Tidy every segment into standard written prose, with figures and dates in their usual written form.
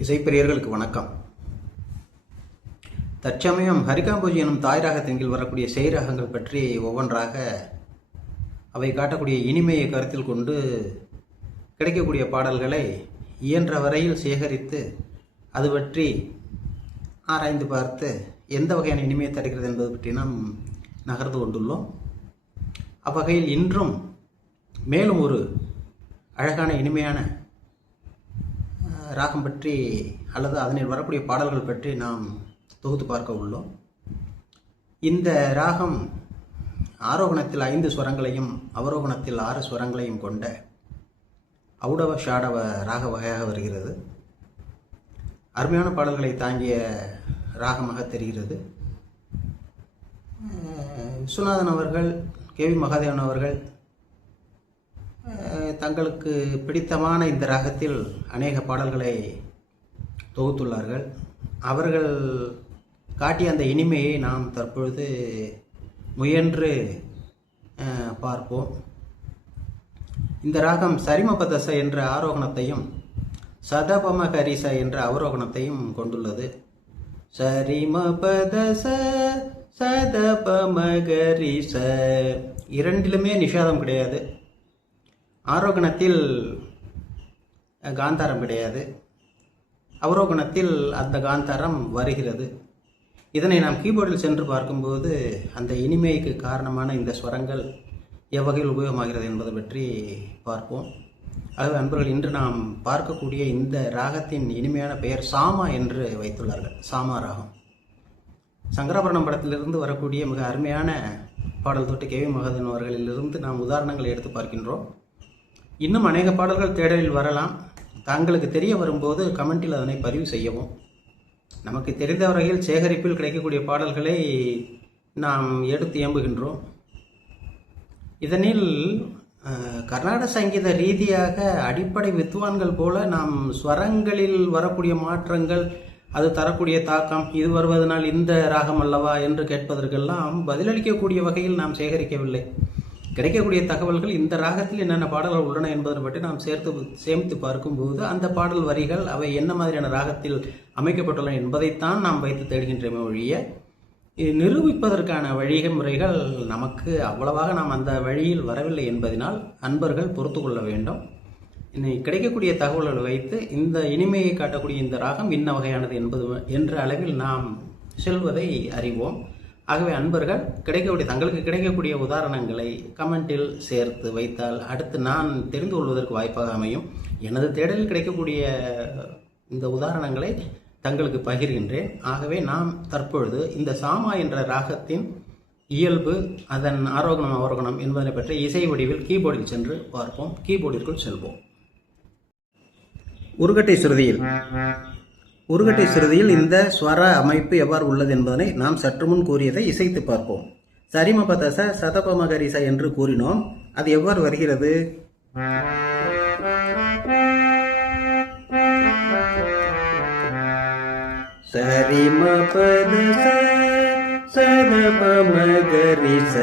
இசைப்பிரியர்களுக்கு வணக்கம். தற்சமயம் ஹரிகாம்பூஜி எனும் தாய் ராகத்தின் கீழ் வரக்கூடிய செய் ராகங்கள் பற்றி ஒவ்வொன்றாக அவை காட்டக்கூடிய இனிமையை கருத்தில் கொண்டு கிடைக்கக்கூடிய பாடல்களை இயன்ற வரையில் சேகரித்து அது பற்றி ஆராய்ந்து பார்த்து எந்த வகையான இனிமையை தருகிறது என்பது பற்றி நாம் நகர்ந்து கொண்டுள்ளோம். அவ்வகையில் இன்றும் மேலும் ஒரு அழகான இனிமையான ராகம் பற்றி அல்லது அதனில் வரக்கூடிய பாடல்கள் பற்றி நாம் தொகுத்து பார்க்க உள்ளோம். இந்த ராகம் ஆரோகணத்தில் 5 ஸ்வரங்களையும் அவரோகணத்தில் 6 ஸ்வரங்களையும் கொண்ட ஔடவ ஷாடவ ராக வகையாக வருகிறது. அருமையான பாடல்களை தாங்கிய ராகமாக தெரிகிறது. விஸ்வநாதன் அவர்கள், கேவி மகாதேவன் அவர்கள் தங்களுக்கு பிடித்தமான இந்த ராகத்தில் அநேக பாடல்களை தொகுத்துள்ளார்கள். அவர்கள் காட்டிய அந்த இனிமையை நாம் தற்பொழுது முயன்று பார்ப்போம். இந்த ராகம் சரிமபதச என்ற ஆரோகணத்தையும் சதபமகரிச என்ற அவரோகணத்தையும் கொண்டுள்ளது. சரிமபதச சதபமகரிச இரண்டிலுமே நிஷாதம் கிடையாது. ஆரோகணத்தில் காந்தாரம் கிடையாது, அவரோகணத்தில் அந்த காந்தாரம் வருகிறது. இதனை நாம் கீபோர்டில் சென்று பார்க்கும்போது அந்த இனிமைக்கு காரணமான இந்த ஸ்வரங்கள் எவ்வகையில் உபயோகமாகிறது என்பதை பற்றி பார்ப்போம். ஆகவே அன்பர்கள், இன்று நாம் பார்க்கக்கூடிய இந்த ராகத்தின் இனிமையான பெயர் சாமா என்று வைத்துள்ளார்கள். சாமா ராகம் சங்கராபரணம் படத்திலிருந்து வரக்கூடிய மிக அருமையான பாடல் தொட்டு கேவி மகாதேவன் அவர்களிலிருந்து நாம் உதாரணங்களை எடுத்து பார்க்கின்றோம். இன்னும் அநேக பாடல்கள் தேடலில் வரலாம். தாங்களுக்கு தெரிய வரும்போது கமெண்டில் அதனை பதிவு செய்யவும். நமக்கு தெரிந்த வகையில் சேகரிப்பில் கிடைக்கக்கூடிய பாடல்களை நாம் எடுத்து இயம்புகின்றோம். இதனில் கர்நாடக சங்கீத ரீதியாக அடிப்படை வித்வான்கள் போல நாம் ஸ்வரங்களில் வரக்கூடிய மாற்றங்கள், அது தரக்கூடிய தாக்கம், இது வருவதனால் இந்த ராகம் அல்லவா என்று கேட்பதற்கெல்லாம் பதிலளிக்கக்கூடிய வகையில் நாம் சேகரிக்கவில்லை. கிடைக்கக்கூடிய தகவல்கள் இந்த ராகத்தில் என்னென்ன பாடல்கள் உள்ளன என்பதை பற்றி நாம் சேமித்து பார்க்கும்போது அந்த பாடல் வரிகள் அவை என்ன மாதிரியான ராகத்தில் அமைக்கப்பட்டுள்ளன என்பதைத்தான் நாம் வைத்து தேடுகின்றோமே ஒழிய நிரூபிப்பதற்கான வழிமுறைகள் நமக்கு அவ்வளவாக நாம் அந்த வழியில் வரவில்லை என்பதனால் அன்பர்கள் பொறுத்து கொள்ள வேண்டும். கிடைக்கக்கூடிய தகவல்களை வைத்து இந்த இனிமையை காட்டக்கூடிய இந்த ராகம் இன்ன வகையானது என்பது என்ற அளவில் நாம் செல்வதை அறிவோம். ஆகவே அன்பர்கள் தங்களுக்கு கிடைக்கக்கூடிய உதாரணங்களை கமெண்டில் சேர்த்து வைத்தால் அடுத்து நான் தெரிந்து கொள்வதற்கு வாய்ப்பாக அமையும். எனது தேடலில் கிடைக்கக்கூடிய இந்த உதாரணங்களை தங்களுக்கு பகிர்கின்றேன். ஆகவே நாம் தற்பொழுது இந்த சாமா என்ற ராகத்தின் இயல்பு, அதன் ஆரோகணம் அவரோகணம் என்பதை பற்றி இசை வடிவில் கீபோர்டில் சென்று பார்ப்போம். கீபோர்டிற்குள் செல்வோம். உருகட்டை சுருதியில் இந்த ஸ்வர அமைப்பு எவ்வாறு உள்ளது என்பதனை நாம் சற்று முன் கூறியதை இசைத்து பார்ப்போம். சரிமபதச சதபமகரிச என்று கூறினோம். அது எவ்வாறு வருகிறது? சரிமபதச சதபமகரிச.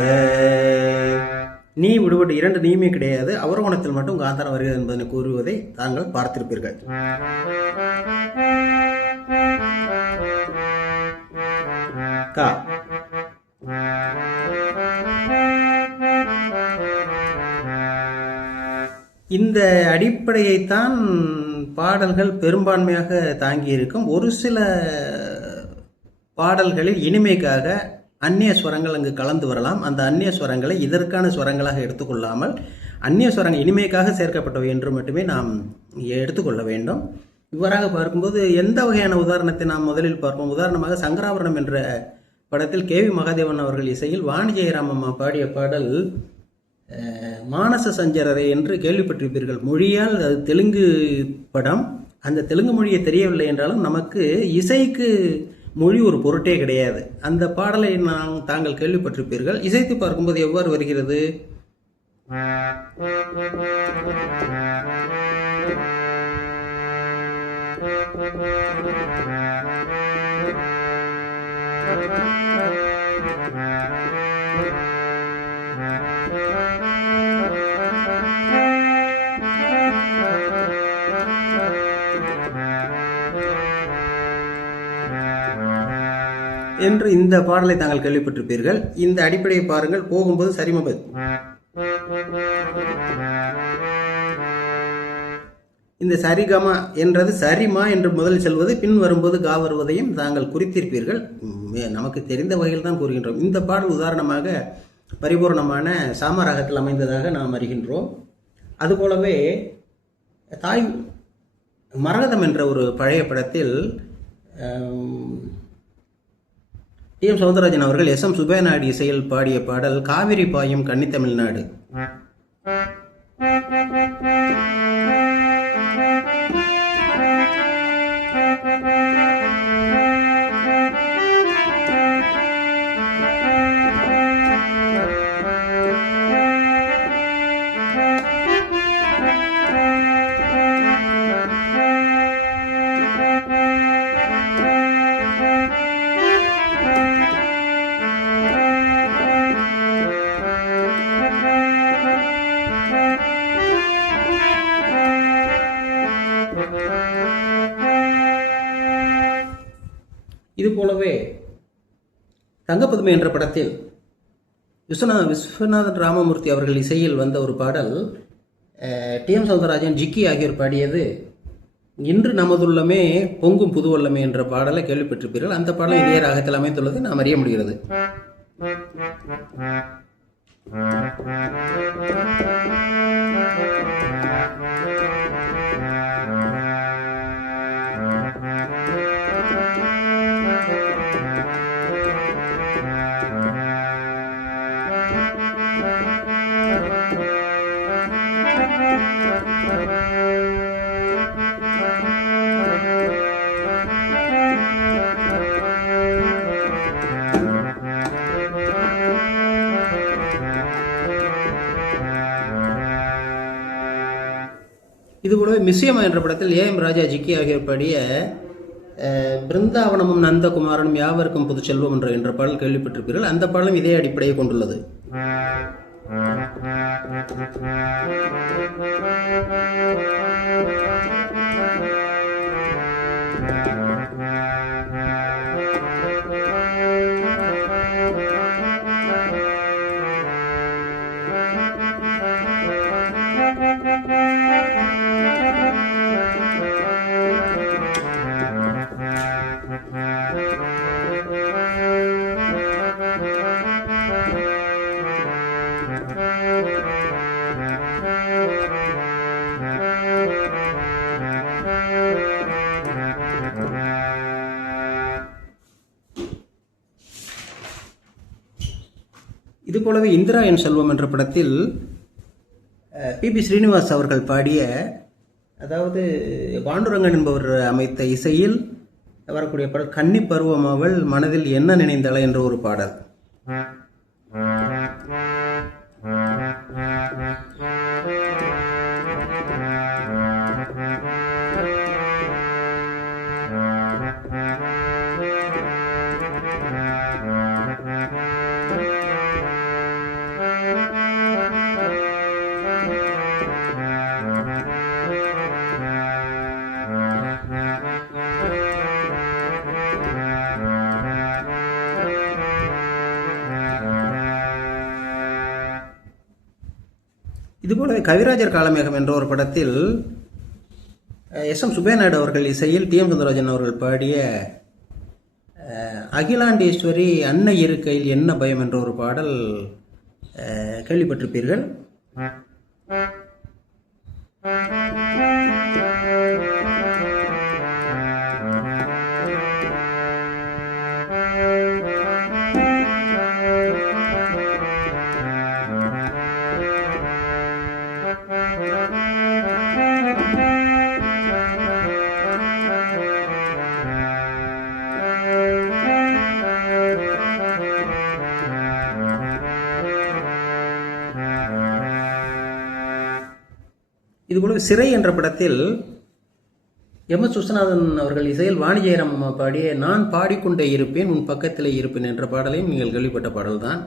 நீ விடுபட்டு 2 நீமே கிடையாது, அவரோகணத்தில் மட்டும் காந்தாரம் வருகிறது என்பதனை கூறுவதை தாங்கள் பார்த்திருப்பீர்கள். கா இந்த அடிப்படையைத்தான் பாடல்கள் பெரும்பான்மையாக தாங்கியிருக்கும். ஒரு சில பாடல்களில் இனிமைக்காக அந்நிய ஸ்வரங்கள் அங்கு கலந்து வரலாம். அந்த அந்நிய ஸ்வரங்களை இதற்கான ஸ்வரங்களாக எடுத்துக்கொள்ளாமல் அந்நிய ஸ்வரங்கள் இனிமைக்காக சேர்க்கப்பட்டவை என்று மட்டுமே நாம் எடுத்துக்கொள்ள வேண்டும். இவ்வாறாக பார்க்கும்போது எந்த வகையான உதாரணத்தை நாம் முதலில் பார்ப்போம். உதாரணமாக சங்கராபரணம் என்ற படத்தில் கேவி மகாதேவன் அவர்கள் இசையில் வாணி ஜெயராமம்மா பாடிய பாடல் மானச சஞ்சரரை என்று கேள்விப்பட்டிருப்பீர்கள். மொழியால் அது தெலுங்கு படம். அந்த தெலுங்கு மொழியை தெரியவில்லை என்றாலும் நமக்கு இசைக்கு மொழி ஒரு பொருட்டே கிடையாது. அந்த பாடலை தாங்கள் கேள்விப்பட்டிருப்பீர்கள். இசைத்து பார்க்கும்போது எவ்வாறு வருகிறது? என்று இந்த பாடலை தாங்கள் கேள்விப்பட்டிருப்பீர்கள். இந்த அடிப்படையை பாருங்கள். போகும்போது சரிமப இந்த சரிகமா என்றது சரிமா என்று முதலில் செல்வது, பின் வரும்போது கா வருவதையும் தாங்கள் குறித்திருப்பீர்கள். நமக்கு தெரிந்த வகையில் தான் கூறுகின்றோம். இந்த பாடல் உதாரணமாக பரிபூர்ணமான சாமராகத்தில் அமைந்ததாக நாம் அறிகின்றோம். அதுபோலவே தாய் மரகதம் என்ற ஒரு பழைய படத்தில் டி.எம். சௌந்தரராஜன் அவர்கள் எஸ்.எம். சுபேநாயுடு இசையில் பாடிய பாடல் காவிரி பாயும் கன்னித்தமிழ்நாடு. இது போலவே தங்கப்பதுமை என்ற படத்தில் விஸ்வநாதன் ராமமூர்த்தி அவர்கள் இசையில் வந்த ஒரு பாடல் டி.எம். சௌந்தரராஜன், ஜிக்கி ஆகியோர் பாடியது இன்று நமதுள்ளமே பொங்கும் புதுவல்லமே என்ற பாடலை கேள்விப்பட்டிருப்பீர்கள். அந்த பாடல் இதே ராகத்தில் அமைந்துள்ளது நாம் அறிய முடிகிறது. இதுபோலவே மிஸ்யமா என்ற படத்தில் ஏ.எம். ராஜா, ஜிக்கி ஆகியோர் பாடிய பிருந்தாவனமும் நந்தகுமாரனும் யாவருக்கும் புது செல்வம் என்ற பாடல் கேள்விப்பட்டிருப்பீர்கள். அந்த பாடலும் இதே அடிப்படையை கொண்டுள்ளது. இது போலவே இந்திரா என் செல்வம் என்ற படத்தில் பி.பி. ஸ்ரீனிவாஸ் அவர்கள் பாடிய, அதாவது பாண்டுரங்கன் என்பவர் அமைத்த இசையில் வரக்கூடிய பாடல் கன்னி பருவமாவள் மனதில் என்ன நினைந்தாள என்ற ஒரு பாடல். இதுபோல கவிராஜர் காலமேகம் என்ற ஒரு படத்தில் எஸ்.எம். சுபேநாயுடு அவர்கள் இசையில் டி.எம். சௌந்தரராஜன் அவர்கள் பாடிய அகிலாண்டேஸ்வரி அன்னை இருக்கையில் என்ன பயம் என்ற ஒரு பாடல் கேள்விப்பட்டிருப்பீர்கள். இதுபோல சிறை என்ற படத்தில் எம்.எஸ். விஸ்வநாதன் அவர்கள் இசையில் வாணி ஜெயராம் பாடிய நான் பாடிக்கொண்டே இருப்பேன் உன் பக்கத்திலே இருப்பேன் என்ற பாடலையும் நீங்கள் கேள்விப்பட்ட பாடல்தான்.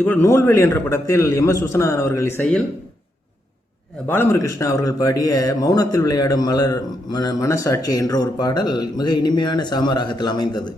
இதுபோல் நூல்வெளி என்ற படத்தில் எம்.எஸ். விஸ்வநாதன் அவர்கள் இசையில் பாலமுருகிருஷ்ணா அவர்கள் பாடிய மௌனத்தில் விளையாடும் மலர் மனசாட்சி என்ற ஒரு பாடல் மிக இனிமையான சாமராகத்தில் அமைந்தது.